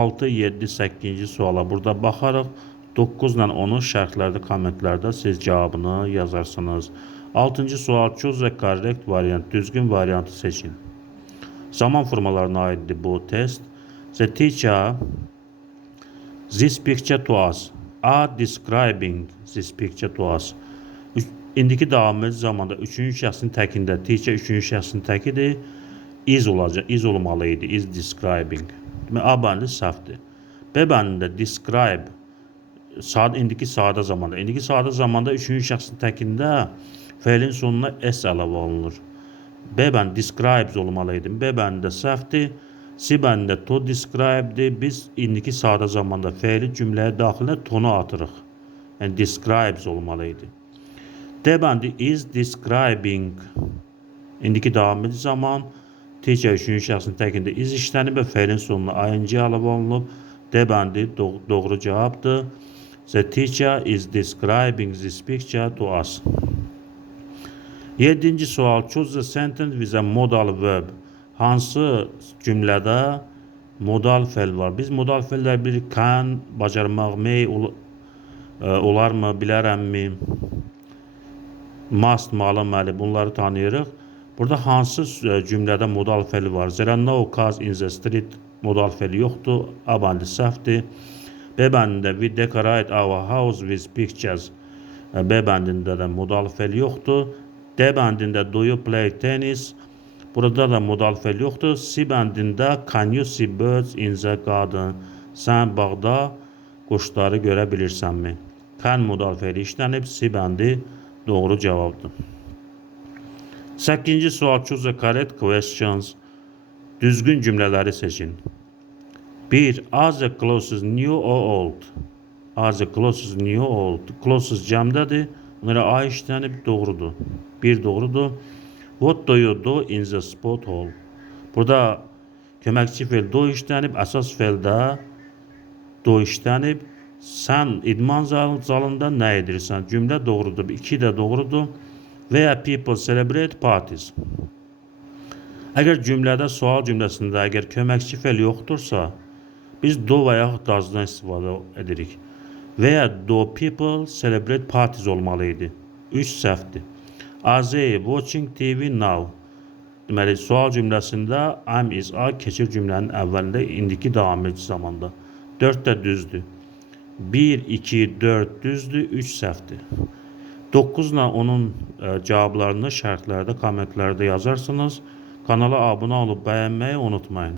6, 7, 8-ci suala burada baxarıq. 9 ilə 10-u şərhlərdə, kommentlərdə siz cavabını yazarsınız. 6-cı sual, choose the correct variant, düzgün variantı seçin. Zaman formalarına aiddir bu test. The teacher, this picture to us, are describing this picture to us. İndiki davamlı zamanda 3-cü şəxsin təkində, teacher 3-cü şəxsin təkidir, is olacaq, is olmalıydı, is describing. A bəndi səhvdir. B bəndində describe, indiki sadə zamanda. İndiki sadə zamanda 3-cü şəxsin təkində feilin sonuna s əlavə olunur. B bəndi describes olmalıydı. B bəndində səhvdir. C bəndində to describe'dir. Biz indiki sadə zamanda feili cümləyə daxilə tonu atırıq. Yəni describes olmalıydı. D bəndi is describing. İndiki davamlı zaman teacher 3-cü şəxsin təkində is işlənib və feilin sonuna ing əlavə olunub. D bəndi doğru cavabdır. The teacher is describing this picture to us. 7-ci sual, choose the sentence with a modal verb. Hansı cümlədə modal feil var? Biz modal feillər bilirik, can, bacarmaq, may, olarmı, bilərəmmi, must, malı, bunları tanıyırıq. Burada hansı cümlədə modal feil var? There are no cars in the street modal feili yoxdur. A bəndi səhvdir. B bəndində we decorate our house with pictures. B bəndində də modal feil yoxdur. D bəndində do you play tennis? Burada da modal feil yoxdur. C bəndində can you see birds in the garden? Sən bağda quşları görə bilirsənmi? Can modal feili işlənib. C bəndi doğru cavabdır. 8-ci sual, choose the correct questions. Düzgün cümlələri seçin. 1. Are the clothes new or old? Are the clothes new or old? Clothes cəmdədir. Onlara A işlənib, doğrudur. 1 doğrudur. What do you do in the sport hall? Burada köməkçi feil do işlənib, əsas feildə do işlənib. Sən idman zalında nə edirsən? Cümlə doğrudur. 2 də doğrudur. Veya people celebrate parties. Əgər cümlədə, sual cümləsində əgər köməkçi feil yoxdursa, biz do və yaxud does'dan istifadə edirik. Veya do people celebrate parties olmalıydı. 3 səhvdir. Are they watching TV now? Deməli, sual cümləsində am is are keçir cümlənin əvvəlində indiki davamlı zamanda. 4 də düzdür. 1, 2, 4 düzdür, 3 səhvdir. 9 ilə onun cavablarını şərhlərdə, kommentlərdə yazarsınız. Kanala abunə olub bəyənməyi unutmayın.